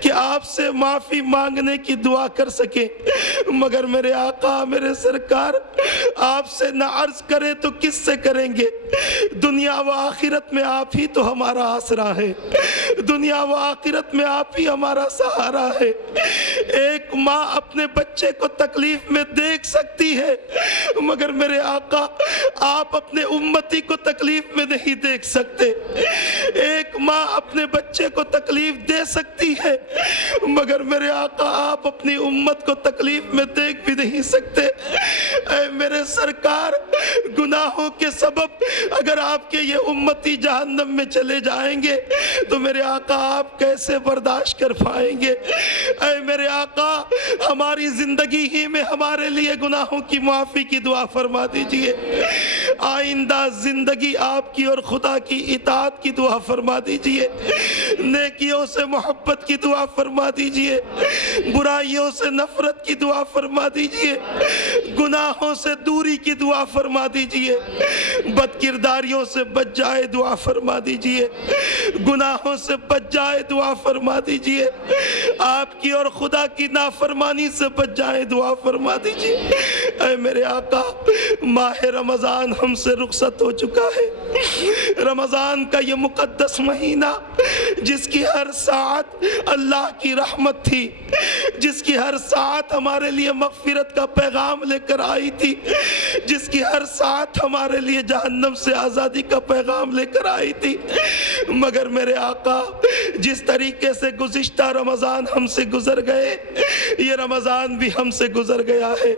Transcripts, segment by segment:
کہ آپ سے معافی مانگنے کی دعا کر سکیں، مگر میرے آقا میرے سرکار آپ سے نہ عرض کریں تو کس سے کریں گے؟ دنیا و آخرت میں آپ ہی تو ہمارا آسرا ہے، دنیا و آخرت میں آپ ہی ہمارا سہارا ہے۔ ایک ماں اپنے بچے کو تکلیف میں دیکھ سکتی ہے، مگر میرے آقا آپ اپنے امتی کو تکلیف میں نہیں دیکھ سکتے۔ ایک ماں اپنے بچے کو تکلیف دے سکتی ہے، مگر میرے آقا آپ اپنی امت کو تکلیف میں دیکھ بھی نہیں سکتے۔ اے میرے سرکار، گناہوں کے سبب اگر آپ کے یہ امتی جہنم میں چلے جائیں گے تو میرے آقا آپ کیسے برداشت کر پائیں گے؟ اے میرے آقا ہماری زندگی ہی میں ہمارے لیے گناہوں کی معافی کی دعا فرما دیجئے، آئندہ زندگی آپ کی اور خدا کی اطاعت کی دعا فرما دیجئے، نیکیوں سے محبت کی دعا فرما دیجئے، برائیوں سے نفرت کی دعا فرما دیجئے، گناہوں سے دوری کی دعا فرما دیجئے، بد کرداریوں سے بچ جائے دعا فرما دیجئے، گناہوں سے بچ جائے دعا فرما دیجئے، آپ کی اور خدا کی نافرمانی سے بچ جائے دعا فرما دیجئے۔ اے میرے آقا ماہ رمضان ہم سے رخصت ہو چکا ہے، رمضان کا یہ مقدس مہینہ جس کی ہر ساعت اللہ کی رحمت تھی، جس کی ہر ساعت ہمارے لیے مغفرت کا پیغام لے کر آئی تھی، جس کی ہر ساعت ہمارے لیے جہنم سے آزادی کا پیغام لے کر آئی تھی، مگر میرے آقا جس طریقے سے گزشتہ رمضان ہم سے گزر گئے یہ رمضان بھی ہم سے گزر گیا ہے۔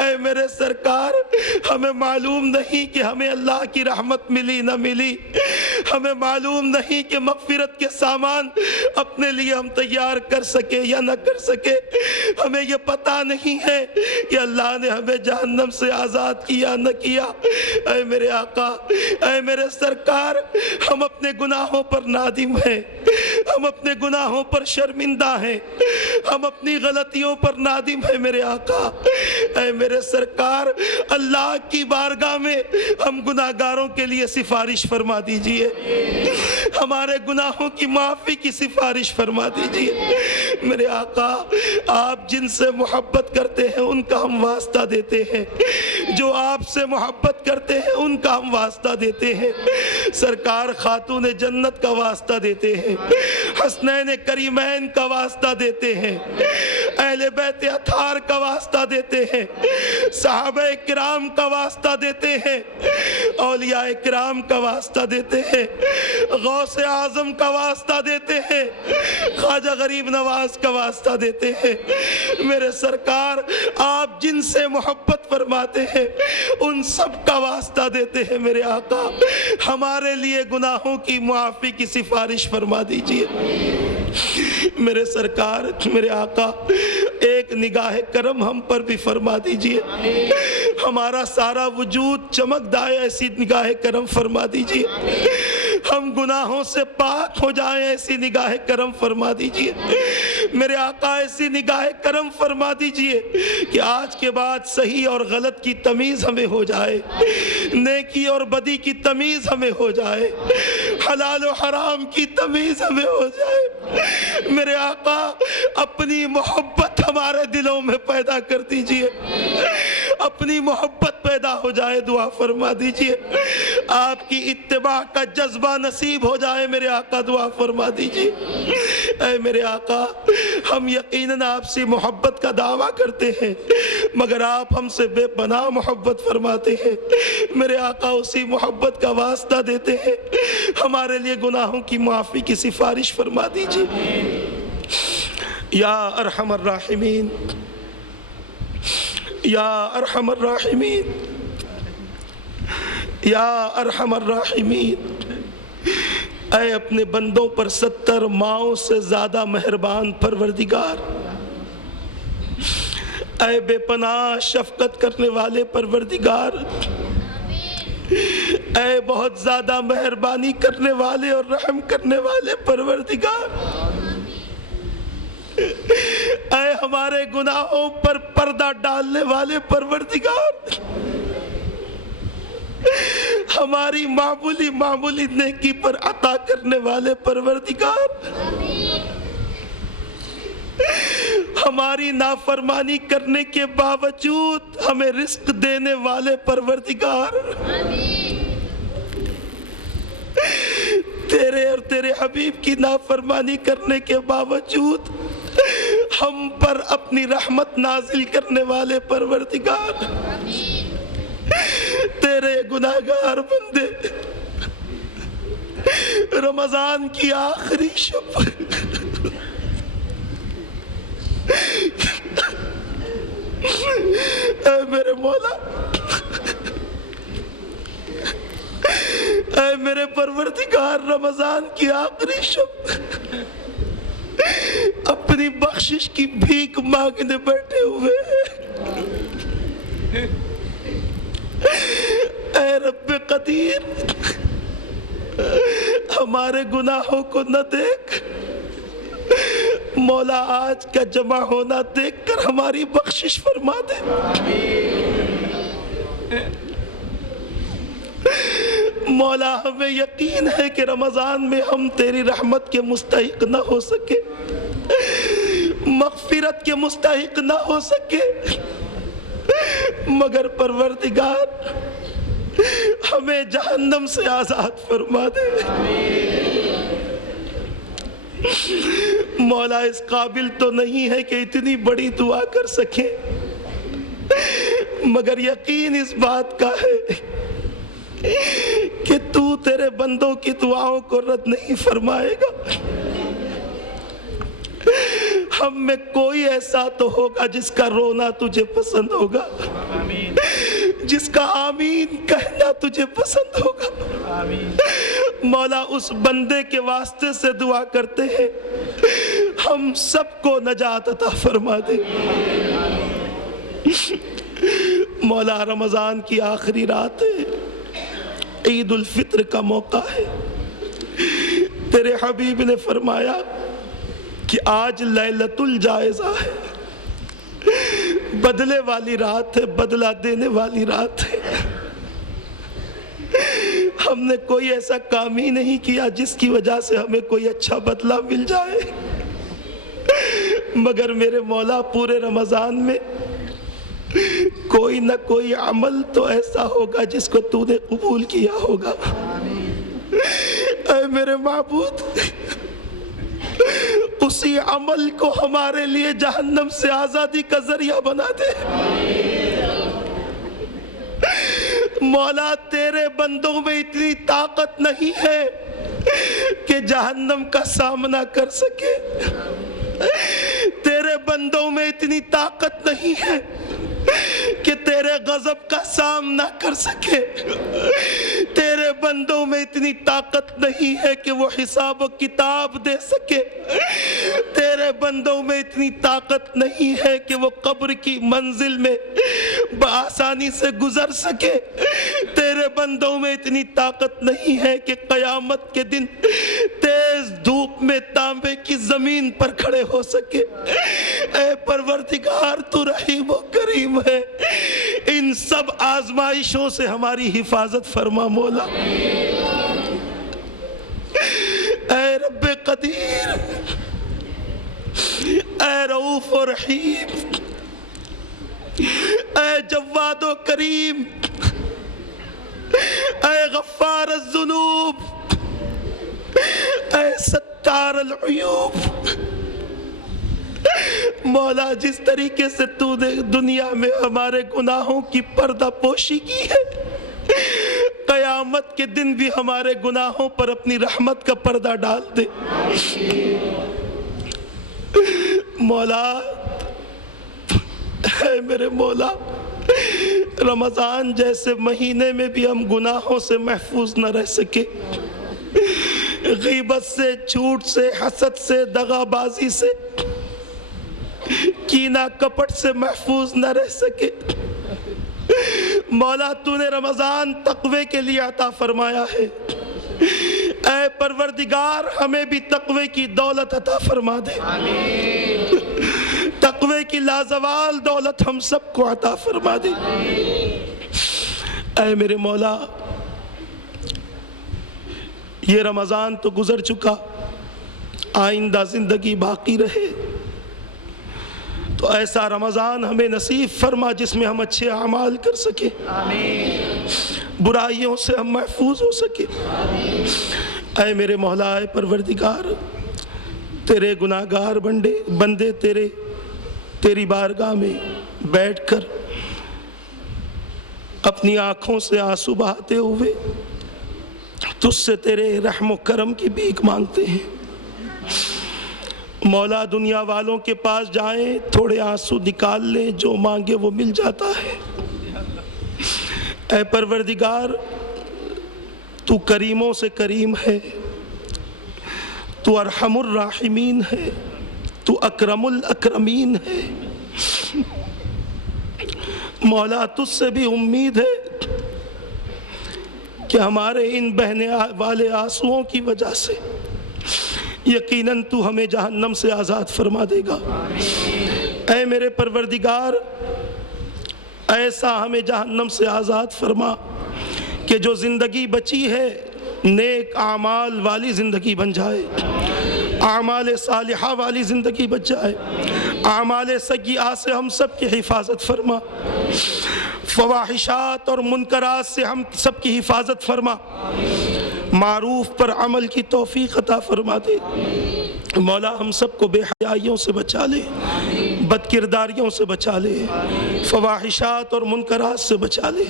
اے میرے سرکار ہمیں معلوم نہیں کہ ہمیں اللہ کی رحمت ملی نہ ملی، ہمیں معلوم نہیں کہ مغفرت کے سامان اپنے لیے ہم تیار کر سکے یا نہ کر سکے، ہمیں یہ پتہ نہیں ہے کہ اللہ نے ہمیں جہنم سے آزاد کیا نہ کیا۔ اے میرے آقا اے میرے سرکار ہم اپنے گناہوں پر نادم ہیں، ہم اپنے گناہوں پر شرمندہ ہیں، ہم اپنی غلطیوں پر نادم ہیں میرے آقا۔ اے میرے سرکار اللہ کی بارگاہ میں ہم گناہگاروں کے لیے سفارش فرما دیجئے، ہمارے گناہوں کی معافی کی سفارش فرما دیجئے۔ میرے آقا آپ جن سے محبت کرتے ہیں ان کا ہم واسطہ دیتے ہیں، جو آپ سے محبت کرتے ہیں ان کا ہم واسطہ دیتے ہیں، سرکار خاتون جنت کا واسطہ دیتے ہیں، حسنین کریمین کا واسطہ دیتے ہیں، اہل بیت اطہار کا واسطہ دیتے ہیں، صحابہ کرام کا واسطہ دیتے ہیں، اولیاء کرام کا واسطہ دیتے ہیں، غوث اعظم کا واسطہ دیتے ہیں، خواجہ غریب نواز کا واسطہ دیتے ہیں۔ میرے سرکار آپ جن سے محبت فرماتے ہیں ان سب کا واسطہ دیتے ہیں میرے آقا، ہمارے لیے گناہوں کی معافی کی سفارش فرما دیجئے۔ میرے سرکار میرے آقا ایک نگاہ کرم ہم پر بھی فرما دیجئے، ہمارا سارا وجود چمک دائے ایسی نگاہ کرم فرما دیجئے، ہم گناہوں سے پاک ہو جائیں ایسی نگاہ کرم فرما دیجئے۔ میرے آقا ایسی نگاہ کرم فرما دیجئے کہ آج کے بعد صحیح اور غلط کی تمیز ہمیں ہو جائے، نیکی اور بدی کی تمیز ہمیں ہو جائے، حلال و حرام کی تمیز ہمیں ہو جائے۔ میرے آقا اپنی محبت ہمارے دلوں میں پیدا کر دیجئے، اپنی محبت پیدا ہو جائے دعا فرما دیجئے، آپ کی اتباع کا جذبہ نصیب ہو جائے میرے آقا دعا فرما دیجئے۔ اے میرے آقا ہم یقیناً آپ سے محبت کا دعویٰ کرتے ہیں مگر آپ ہم سے بے پناہ محبت فرماتے ہیں، میرے آقا اسی محبت کا واسطہ دیتے ہیں، ہمارے لیے گناہوں کی معافی کی سفارش فرما دیجئے۔ یا ارحم الراحمین یا ارحم الراحمین یا ارحم الراحمین، اے اپنے بندوں پر 70 ماؤں سے زیادہ مہربان پروردگار، اے بے پناہ شفقت کرنے والے پروردگار، اے بہت زیادہ مہربانی کرنے والے اور رحم کرنے والے پروردگار، اے ہمارے گناہوں پر پردہ ڈالنے والے پروردگار، ہماری معمولی نیکی پر عطا کرنے والے پروردگار، ہماری نافرمانی کرنے کے باوجود ہمیں رزق دینے والے پروردگار، تیرے اور تیرے حبیب کی نافرمانی کرنے کے باوجود ہم پر اپنی رحمت نازل کرنے والے پروردگار، تیرے گناہگار بندے رمضان کی آخری شب اے میرے مولا، اے میرے پروردگار، رمضان کی آخری شب اپنی بخشش کی بھیک مانگنے بیٹھے ہوئے ہیں۔ اے رب قدیر، ہمارے گناہوں کو نہ دیکھ، مولا آج کا جمع ہونا دیکھ کر ہماری بخشش فرما دے۔ مولا ہمیں یقین ہے کہ رمضان میں ہم تیری رحمت کے مستحق نہ ہو سکے، مغفرت کے مستحق نہ ہو سکے، مگر پروردگار ہمیں جہنم سے آزاد فرما دے۔ مولا اس قابل تو نہیں ہے کہ اتنی بڑی دعا کر سکے، مگر یقین اس بات کا ہے کہ تو تیرے بندوں کی دعاؤں کو رد نہیں فرمائے گا۔ ہم میں کوئی ایسا تو ہوگا جس کا رونا تجھے پسند ہوگا، جس کا آمین کہنا تجھے پسند ہوگا۔ مولا اس بندے کے واسطے سے دعا کرتے ہیں، ہم سب کو نجات عطا فرما دے۔ مولا رمضان کی آخری رات ہے، عید الفطر کا موقع ہے، تیرے حبیب نے فرمایا کہ آج لیلۃ الجائزہ ہے، بدلے والی رات ہے، بدلہ دینے والی رات ہے۔ ہم نے کوئی ایسا کام ہی نہیں کیا جس کی وجہ سے ہمیں کوئی اچھا بدلہ مل جائے، مگر میرے مولا پورے رمضان میں کوئی نہ کوئی عمل تو ایسا ہوگا جس کو تو نے قبول کیا ہوگا۔ اے میرے معبود، اسی عمل کو ہمارے لیے جہنم سے آزادی کا ذریعہ بنا دے۔ مولا تیرے بندوں میں اتنی طاقت نہیں ہے کہ جہنم کا سامنا کر سکے، تیرے بندوں میں اتنی طاقت نہیں ہے کہ تیرے غضب کا سامنا کر سکے، تیرے بندوں میں اتنی طاقت نہیں ہے کہ وہ حساب و کتاب دے سکے، تیرے بندوں میں اتنی طاقت نہیں ہے کہ وہ قبر کی منزل میں بآسانی سے گزر سکے، تیرے بندوں میں اتنی طاقت نہیں ہے کہ قیامت کے دن تیز دھوپ میں تانبے کی زمین پر کھڑے ہو سکے۔ اے پروردگار، تو رحیم و کریم ہے، ان سب آزمائشوں سے ہماری حفاظت فرما مولا۔ اے رب قدیر، اے رؤوف و رحیم، اے جواد و کریم، اے غفار الذنوب، اے ستار العیوب، مولا جس طریقے سے تو نے دنیا میں ہمارے گناہوں کی پردہ پوشی کی ہے، قیامت کے دن بھی ہمارے گناہوں پر اپنی رحمت کا پردہ ڈال دے۔ مولا، اے میرے مولا، رمضان جیسے مہینے میں بھی ہم گناہوں سے محفوظ نہ رہ سکے، غیبت سے، جھوٹ سے، حسد سے، دغا بازی سے، کینہ کپٹ سے محفوظ نہ رہ سکے، مولا تو نے رمضان تقوی کے لیے عطا فرمایا ہے، اے پروردگار ہمیں بھی تقوی کی دولت عطا فرما دے، تقوی کی لازوال دولت ہم سب کو عطا فرما دے۔ اے میرے مولا، یہ رمضان تو گزر چکا، آئندہ زندگی باقی رہے، ایسا رمضان ہمیں نصیب فرما جس میں ہم اچھے اعمال کر سکیں، برائیوں سے ہم محفوظ ہو سکیں۔ اے میرے مولا، اے پروردگار، تیرے گناہگار بندے تیری بارگاہ میں بیٹھ کر اپنی آنکھوں سے آنسو بہاتے ہوئے تجھ سے تیرے رحم و کرم کی بھیک مانگتے ہیں۔ مولا، دنیا والوں کے پاس جائیں، تھوڑے آنسو نکال لیں، جو مانگے وہ مل جاتا ہے۔ اے پروردگار، تو کریموں سے کریم ہے، تو ارحم الراحمین ہے، تو اکرم الاکرمین ہے۔ مولا، تجھ سے بھی امید ہے کہ ہمارے ان بہنے والے آنسوؤں کی وجہ سے یقیناً تو ہمیں جہنم سے آزاد فرما دے گا۔ اے میرے پروردگار، ایسا ہمیں جہنم سے آزاد فرما کہ جو زندگی بچی ہے نیک اعمال والی زندگی بن جائے، اعمال صالحہ والی زندگی بچ جائے۔ اعمال سیئات سے ہم سب کی حفاظت فرما، فواحشات اور منکرات سے ہم سب کی حفاظت فرما، معروف پر عمل کی توفیق عطا فرما دے۔ مولا، ہم سب کو بے حیائیوں سے بچا لے، بد کرداریوں سے بچا لے، فواحشات اور منکرات سے بچا لے۔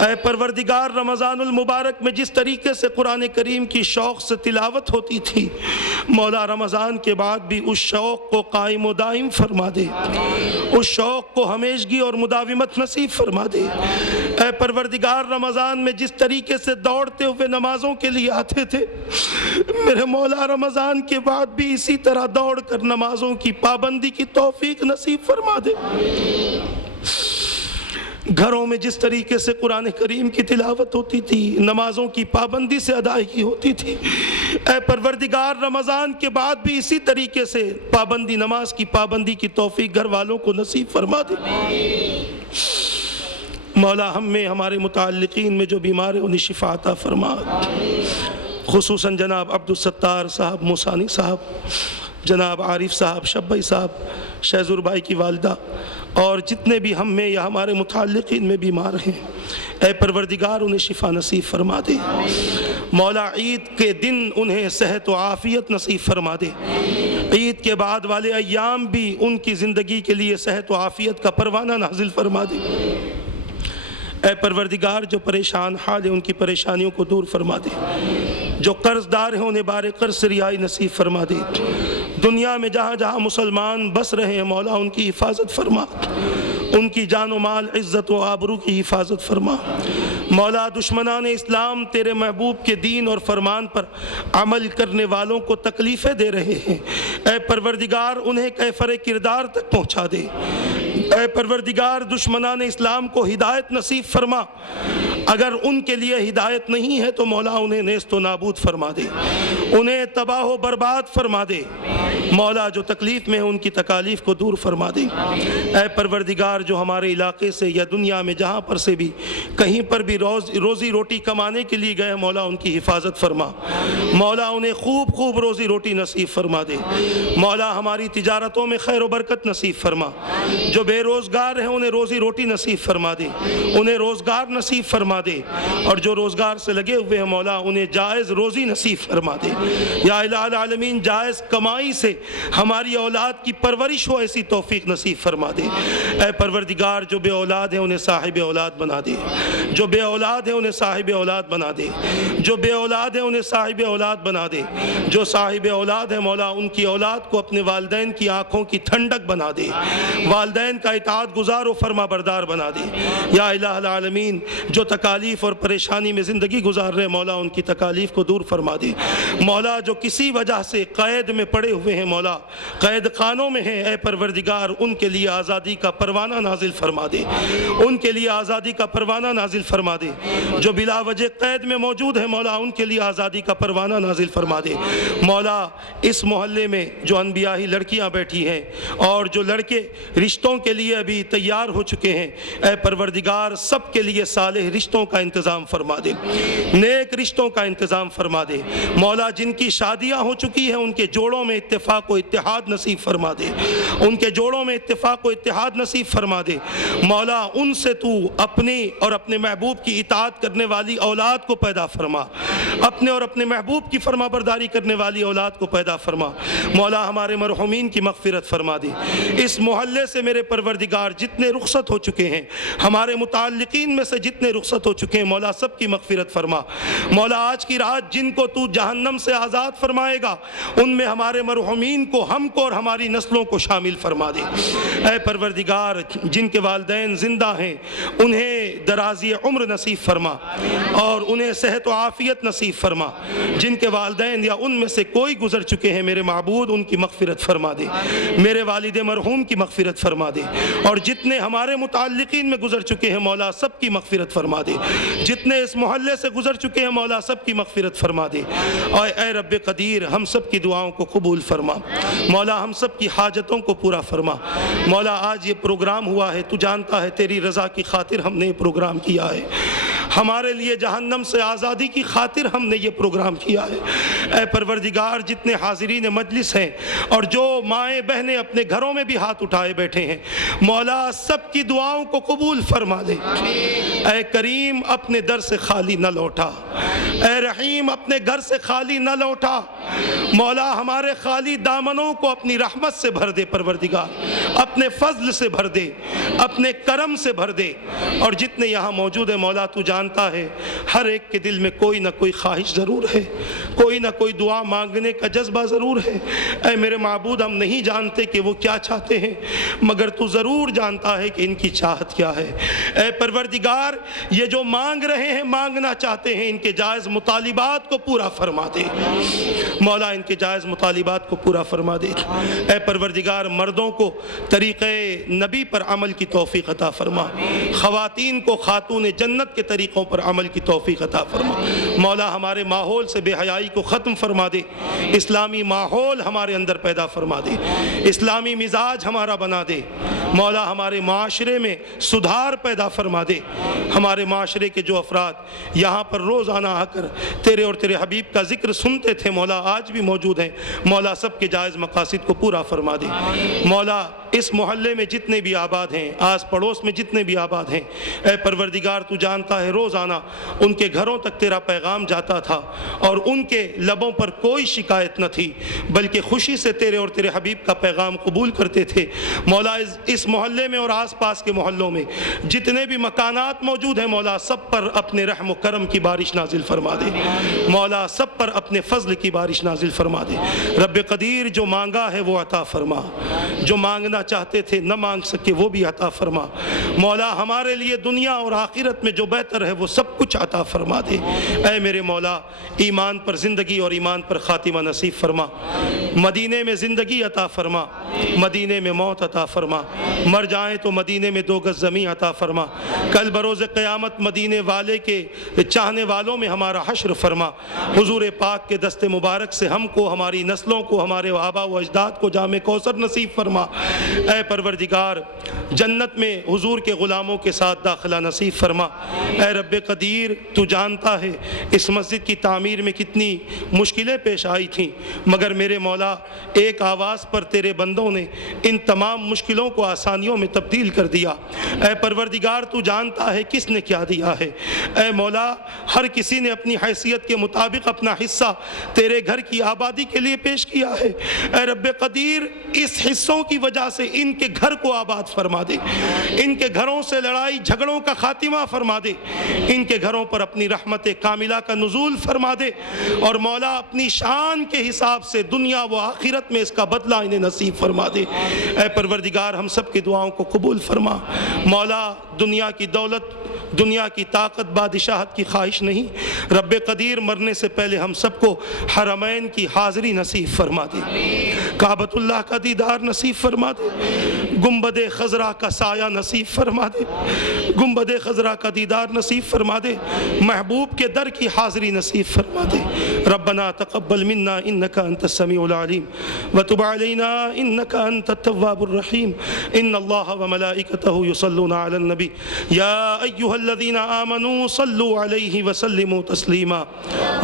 اے پروردگار، رمضان المبارک میں جس طریقے سے قرآن کریم کی شوق سے تلاوت ہوتی تھی، مولا رمضان کے بعد بھی اس شوق کو قائم و دائم فرما دے، اس شوق کو ہمیشگی اور مداومت نصیب فرما دے۔ اے پروردگار، رمضان میں جس طریقے سے دوڑتے ہوئے نمازوں کے لیے آتے تھے، میرے مولا رمضان کے بعد بھی اسی طرح دوڑ کر نمازوں کی پابندی کی توفیق نصیب فرما دے۔ گھروں میں جس طریقے سے قرآن کریم کی تلاوت ہوتی تھی، نمازوں کی پابندی سے ادائیگی ہوتی تھی، اے پروردگار رمضان کے بعد بھی اسی طریقے سے نماز کی پابندی کی توفیق گھر والوں کو نصیب فرما دے۔ مولا، ہم میں ہمارے متعلقین میں جو بیمار ہیں انہیں شفا عطا فرما، خصوصاً جناب عبدالستار صاحب موسانی صاحب، جناب عارف صاحب شبئی صاحب، شہزور بھائی کی والدہ، اور جتنے بھی ہم میں یا ہمارے متعلقین میں بیمار ہیں، اے پروردگار انہیں شفا نصیب فرما دے۔ مولا، عید کے دن انہیں صحت و عافیت نصیب فرما دے، عید کے بعد والے ایام بھی ان کی زندگی کے لیے صحت و عافیت کا پروانہ نازل فرما دے۔ اے پروردگار، جو پریشان حال ہیں ان کی پریشانیوں کو دور فرما دے، جو قرض دار ہیں انہیں بار قرض سے رہائی نصیب فرما دے۔ دنیا میں جہاں جہاں مسلمان بس رہے ہیں مولا ان کی حفاظت فرما، ان کی جان و مال عزت و آبرو کی حفاظت فرما۔ مولا، دشمنان اسلام تیرے محبوب کے دین اور فرمان پر عمل کرنے والوں کو تکلیفیں دے رہے ہیں، اے پروردگار انہیں کیفر کردار تک پہنچا دے۔ اے پروردگار، دشمنان اسلام کو ہدایت نصیب فرما، اگر ان کے لیے ہدایت نہیں ہے تو مولا انہیں نیست و نابود فرما دے، انہیں تباہ و برباد فرما دے۔ مولا، جو تکلیف میں ہیں ان کی تکالیف کو دور فرما دے۔ اے پروردگار، جو ہمارے علاقے سے یا دنیا میں جہاں پر سے بھی کہیں پر بھی روزی روٹی کمانے کے لیے گئے مولا ان کی حفاظت فرما، مولا انہیں خوب روزی روٹی نصیب فرما دے۔ مولا، ہماری تجارتوں میں خیر و برکت نصیب فرما، جو بے روزگار ہیں انہیں روزی روٹی نصیب فرما دے، انہیں روزگار نصیب فرما دے، اور جو روزگار سے لگے ہوئے ہیں مولا انہیں جائز روزی نصیب فرما دے۔ یا الہ العالمین، جائز کمائی سے ہماری اولاد کی پرورش ہو ایسی توفیق نصیب فرما دے۔ اے پروردگار، جو بے اولاد ہیں انہیں صاحب اولاد بنا دے، جو بے اولاد ہیں انہیں صاحب اولاد بنا دے، جو بے اولاد ہیں انہیں صاحب اولاد بنا دے، جو صاحب اولاد ہیں مولا ان کی اولاد کو اپنے والدین کی آنکھوں کی ٹھنڈک بنا دے، والدین کا اطاعت گزار و فرما بردار بنا دے۔ یا الہ العالمین، جو تکالیف اور پریشانی میں زندگی گزار رہے مولا ان کی تکالیف کو دور فرما دے۔ مولا، جو کسی وجہ سے قید میں پڑے ہوئے ہیں مولا قید خانوں میں ہیں، اے پروردگار ان کے لیے آزادی کا پروانہ نازل فرما دے، ان کے لیے آزادی کا پروانہ نازل فرما دے۔ جو بلا وجہ قید میں موجود ہیں مولا ان کے لیے آزادی کا پروانہ نازل فرما دے۔ مولا، اس محلے میں جو انبیائی لڑکیاں بیٹھی ہیں اور جو لڑکے رشتوں کے لیے ابھی تیار ہو چکے ہیں، اے پروردگار سب کے لیے صالح رشتوں کا انتظام فرما دے، نیک رشتوں کا انتظام فرما دے۔ مولا، جن کی شادیاں ہو چکی ہیں ان کے جوڑوں میں اتفاق اتفاق و اتحاد نصیب فرما دے، ان کے جوڑوں میں اتفاق و اتحاد نصیب فرما دے مولا۔ ان سے تو اپنی اور اپنے محبوب کی اطاعت کرنے والی اولاد کو پیدا فرما، اپنے اور اپنے محبوب کی فرما برداری کرنے والی اولاد کو پیدا فرما مولا۔ ہمارے مرحومین کی مغفرت فرما دے۔ اس محلے سے میرے پروردگار جتنے رخصت ہو چکے ہیں، ہمارے متعلقین میں سے جتنے رخصت ہو چکے ہیں مولا، سب کی مغفرت فرما مولا۔ آج کی رات جن کو تو جہنم سے آزاد فرمائے گا ان میں ہمارے مرحومین کو، ہم کو اور ہماری نسلوں کو شامل فرما دے۔ اے پروردگار جن کے والدین زندہ ہیں انہیں درازی عمر نصیب فرما اور انہیں صحت و عافیت نصیب فرما۔ جن کے والدین یا ان میں سے کوئی گزر چکے ہیں میرے معبود ان کی مغفرت فرما دے، میرے والد مرحوم کی مغفرت فرما دے، اور جتنے ہمارے متعلقین میں گزر چکے ہیں مولا سب کی مغفرت فرما دے، جتنے اس محلے سے گزر چکے ہیں مولا سب کی مغفرت فرما دے۔ اور اے رب قدیر ہم سب کی دعاؤں کو قبول فرما مولا، ہم سب کی حاجتوں کو پورا فرما مولا۔ آج یہ پروگرام ہوا ہے تو جانتا ہے تیری رضا کی خاطر ہم نے یہ پروگرام کیا ہے، ہمارے لیے جہنم سے آزادی کی خاطر ہم نے یہ پروگرام کیا ہے۔ اے پروردگار جتنے حاضرین مجلس ہیں اور جو مائیں بہنیں اپنے گھروں میں بھی ہاتھ اٹھائے بیٹھے ہیں مولا سب کی دعاؤں کو قبول فرما دے۔ اے کریم اپنے در سے خالی نہ لوٹا، اے رحیم اپنے گھر سے خالی نہ لوٹا مولا۔ ہمارے خالی دامنوں کو اپنی رحمت سے بھر دے پروردگار، اپنے فضل سے بھر دے، اپنے کرم سے بھر دے۔ اور جتنے یہاں موجود ہیں مولا تو جانتا ہے ہر ایک کے دل میں کوئی نہ کوئی خواہش ضرور ہے، کوئی نہ کوئی دعا مانگنے کا جذبہ ضرور ہے۔ اے میرے معبود ہم نہیں جانتے کہ وہ کیا چاہتے ہیں مگر تو ضرور جانتا ہے کہ ان کی چاہت کیا ہے۔ اے پروردگار یہ جو مانگ رہے ہیں مانگنا چاہتے ہیں ان کے جائز مطالبات کو پورا فرما دے مولا، ان کے جائز مطالبات کو پورا فرما دے۔ اے پروردگار مردوں کو طریقے نبی پر عمل کی توفیق عطا فرما، خواتین کو خاتون جنت کے طریقوں پر عمل کی توفیق عطا فرما مولا۔ ہمارے ماحول سے بے حیائی کو ختم فرما دے، اسلامی ماحول ہمارے اندر پیدا فرما دے، اسلامی مزاج ہمارا بنا دے مولا۔ ہمارے معاشرے میں سدھار پیدا فرما دے۔ ہمارے معاشرے کے جو افراد یہاں پر روزانہ آ کر تیرے اور تیرے حبیب کا ذکر سنتے تھے مولا آج بھی موجود ہیں مولا، سب کے جائز مقاصد کو پورا فرما دے مولا۔ اس محلے میں جتنے بھی آباد ہیں، آس پڑوس میں جتنے بھی آباد ہیں اے پروردگار تو جانتا ہے روزانہ ان کے گھروں تک تیرا پیغام جاتا تھا اور ان کے لبوں پر کوئی شکایت نہ تھی بلکہ خوشی سے تیرے اور تیرے حبیب کا پیغام قبول کرتے تھے مولا۔ اس محلے میں اور آس پاس کے محلوں میں جتنے بھی مکانات موجود ہیں مولا سب پر اپنے رحم و کرم کی بارش نازل فرما دے مولا، سب پر اپنے فضل کی بارش نازل فرما دے۔ رب قدیر جو مانگا ہے وہ عطا فرما، جو مانگنا چاہتے تھے نہ مانگ سکے وہ بھی عطا فرما مولا۔ ہمارے لیے دنیا اور آخرت میں جو بہتر ہے وہ سب کچھ عطا فرما دے۔ اے میرے مولا ایمان پر زندگی اور ایمان پر خاتمہ نصیب فرما، مدینے میں زندگی عطا فرما، مدینے میں موت عطا فرما، مر جائیں تو مدینے میں 2 گز زمین عطا فرما، کل بروز قیامت مدینے والے کے چاہنے والوں میں ہمارا حشر فرما۔ حضور پاک کے دست مبارک سے ہم کو، ہماری نسلوں کو، ہمارے آبا و اجداد کو جام کوثر نصیب فرما۔ اے پروردگار جنت میں حضور کے غلاموں کے ساتھ داخلہ نصیب فرما۔ اے رب قدیر تو جانتا ہے اس مسجد کی تعمیر میں کتنی مشکلیں پیش آئی تھیں مگر میرے مولا ایک آواز پر تیرے بندوں نے ان تمام مشکلوں کو آسانیوں میں تبدیل کر دیا۔ اے پروردگار تو جانتا ہے کس نے کیا دیا ہے۔ اے مولا ہر کسی نے اپنی حیثیت کے مطابق اپنا حصہ تیرے گھر کی آبادی کے لیے پیش کیا ہے۔ اے رب قدیر اس حصوں کی وجہ سے ان کے گھر کو آباد فرما دے، ان کے گھروں سے لڑائی جھگڑوں کا خاتمہ فرما دے، ان کے گھروں پر اپنی رحمت کاملہ کا نزول فرما دے اور مولا اپنی شان کے حساب سے دنیا و آخرت میں اس کا بدلہ انہیں نصیب فرما دے۔ اے پروردگار ہم سب کی دعاؤں کو قبول فرما مولا۔ دنیا کی دولت، دنیا کی طاقت، بادشاہت کی خواہش نہیں، رب قدیر مرنے سے پہلے ہم سب کو حرمین کی حاضری نصیب فرما دے، کعبۃ اللہ کا دیدار نصیب فرما دے، گنبد خضرا کا سایہ نصیب فرما دے، گنبد خضرا کا دیدار نصیب فرما دے، محبوب کے در کی حاضری نصیب فرما دے۔ ربنا تقبل منا انك انت السميع العليم وتب علينا انك انت التواب الرحيم ان الله وملائكته يصلون على النبي يا ايها الذين آمنوا صلوا عليه وسلموا تسليما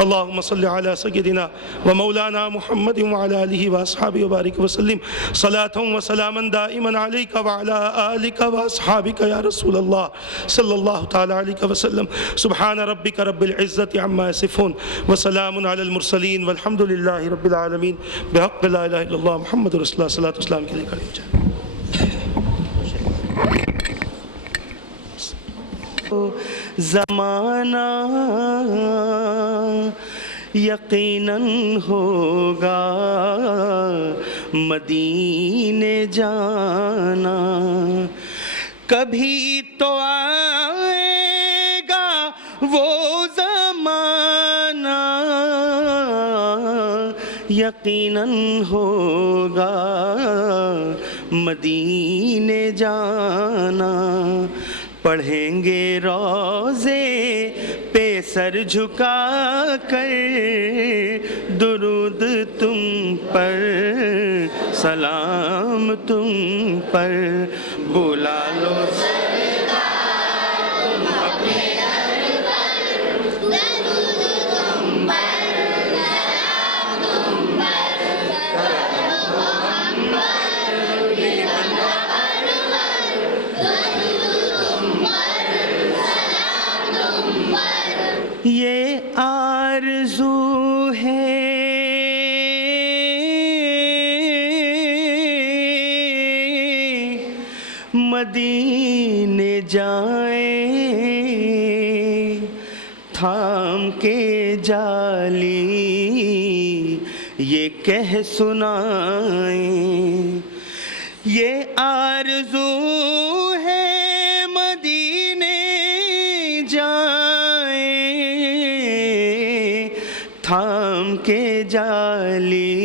اللهم صل على سيدنا ومولانا محمد وعلى آله وأصحابه وبارك وسلم صلاة وسلاما دائما عليك وعلى آلك وأصحابك يا رسول الله صلى الله تعالى عليك وسلم سبحان ربك رب العزة عما يصفون وسلام على المرسلين والحمد لله رب العالمين بحق لا إله إلا الله محمد رسول الله صلاة والسلام کے لیے کھڑے ہو جائیں. زمانہ یقیناً ہوگا مدینے جانا کبھی تو آئے گا وہ زمانہ یقیناً ہوگا مدینے جانا پڑھیں گے روضے پہ سر جھکا کر درود تم پر سلام تم پر بلا لو یہ آرزو ہے مدینے جائیں تھام کے جالی یہ کہہ سنائیں یہ آرزو ہے مدینے جائیں تھام کے جالی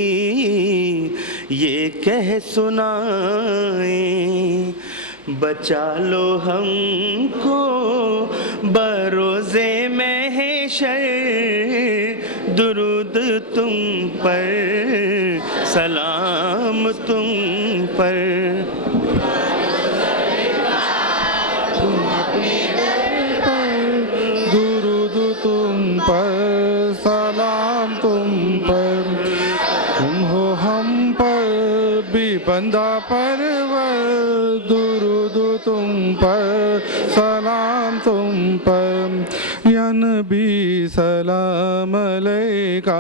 یہ کہہ سنائیں بچا لو ہم کو بروزے محشر درود تم پر سلام تم پر درود تم پر سلام تم پر تم ہو ہم پر بھی بندہ پرور درود تم پر سلام تم پر یا نبی سلام علیکہ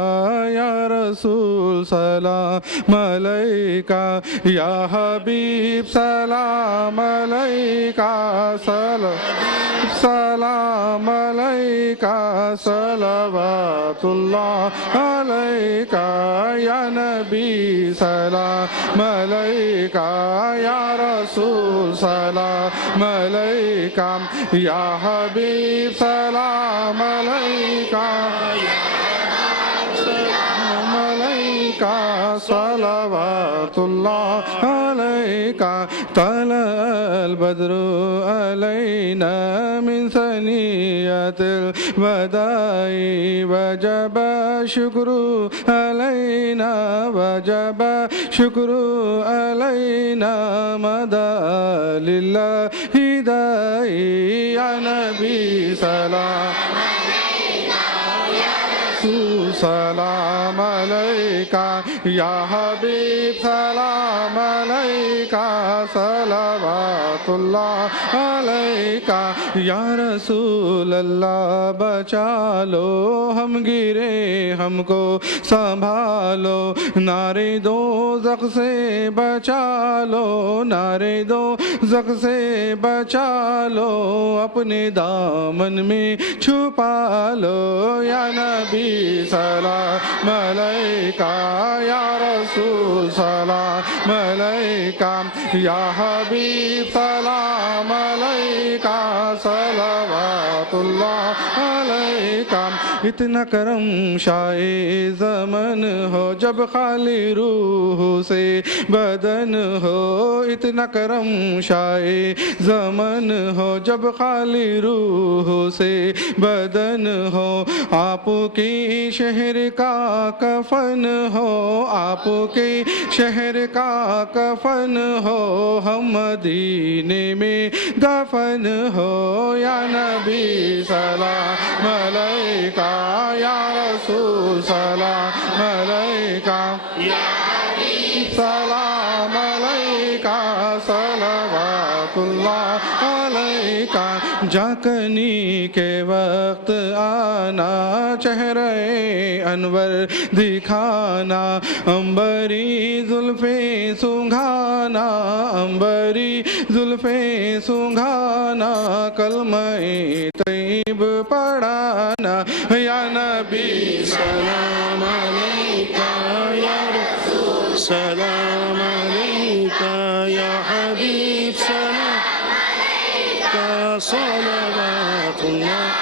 یا رسول سلام علیکہ یا حبیب سلام علیکہ سلام علیکہ صلوات اللہ علیکہ یا نبی سلام علیکہ یا رسول سلام علیکہ یا حبیب سلام علیکہ سلام علیکہ صلوات اللہ علیکہ طلع البدر علینا من ثنیۃ الوداع وجب شکر علینا وجب شکر علینا مدى للہ داعی یا نبی سلام سلام علیکہ یا حبیب سلام علیکہ صلوات اللہ علیکہ یا رسول اللہ بچا لو ہم گرے ہم کو سنبھالو نارے دوزخ سے بچا لو نارے دوزخ سے بچا لو اپنے دامن میں چھپا لو یا نبی سلام علیکہ یا رسول سلام علیکہ یا حبیب سلام علیکہ صلوات اللہ علیکہ علیکہ اتنا کرم شائع زمن ہو جب خالی روح سے بدن ہو اتنا کرم شائع زمن ہو جب خالی روح سے بدن ہو آپ کی شہر کا کفن ہو آپ کے شہر کا کفن ہو ہم مدینے میں دفن ہو یا نبی سلام علیکہ یا رسول سلام علیکہ یا حبیب سلام علیکہ صلوات اللہ علیکہ جاکنی کے وقت آنا چہرہ انور دکھانا امبری زلفیں سنگھانا امبری زلفیں سنگھانا کلمہ طیب پڑھانا یا نبی سلام علیکہ یا رسول سلام علیکہ یا حبیب سلام علیکہ صلوات اللہ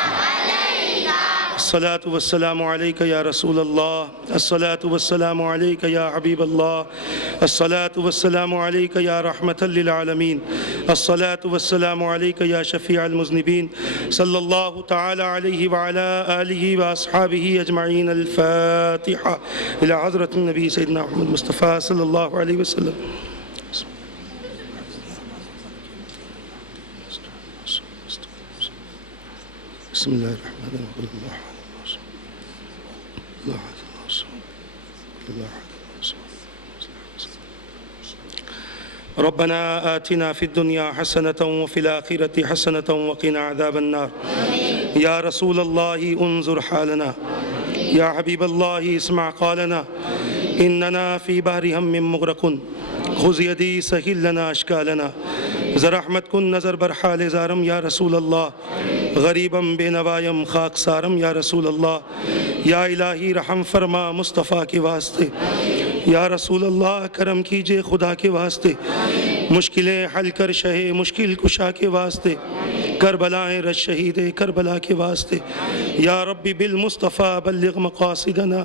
الصلاة والسلام عليك يا رسول الله الصلاة والسلام عليك يا حبيب الله الصلاة والسلام عليك يا رحمة للعالمين الصلاة والسلام عليك يا شفيع المذنبين صلى الله تعالى عليه وعلى آله وأصحابه أجمعين الفاتحة إلى حضرة النبي سيدنا محمد مصطفى صلى الله عليه وسلم بسم الله الرحمن الرحيم ربنا آتنا في الدنيا حسنة وفي الآخرة حسنة وقنا عذاب النار يا رسول الله انظر حالنا يا حبيب الله اسمع قالنا إننا في بحر هم مغرق خذ يدي سهل لنا أشكالنا زرحمت کن نظر بر حال زارم یا رسول اللہ غریبم بے نوایم خاک سارم یا رسول اللہ یا الہی رحم فرما مصطفیٰ کے واسطے یا رسول اللہ کرم کیجئے خدا کے واسطے مشکلیں حل کر شہ مشکل کشا کے واسطے کربلائیں رش شہید کربلا کے واسطے یا ربی بالمصطفیٰ بلغ مقاصدنا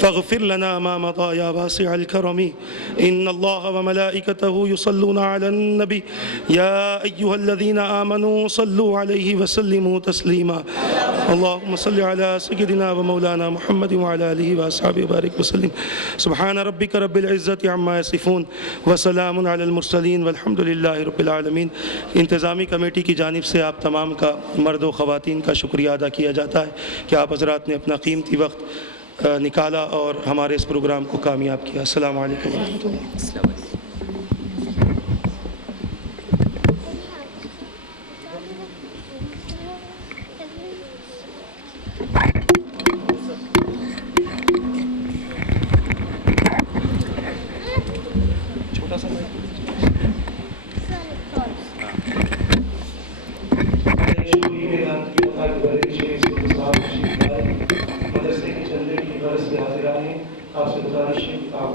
فاغفر لنا ما مضى یا واسع الكرم ان اللہ وملائکته يصلون على النبی یا ایہا الذین آمنوا صلوا علیہ وسلموا تسلیما اللہم صل علی سیدنا ومولانا محمد وعلى آلہ وآصحابہ وبارک وسلم سبحان ربک رب العزت عما یصفون وسلام علی المرسلین والحمد للہ رب العالمین. انتظامی کمیٹی کی جانب سے آپ تمام کا مرد و خواتین کا شکریہ ادا کیا جاتا ہے کہ آپ حضرات نے اپنا قیمتی وقت نکالا اور ہمارے اس پروگرام کو کامیاب کیا. السلام علیکم ورحمۃ اللہ. آپ سے گزارش ہے کہ آپ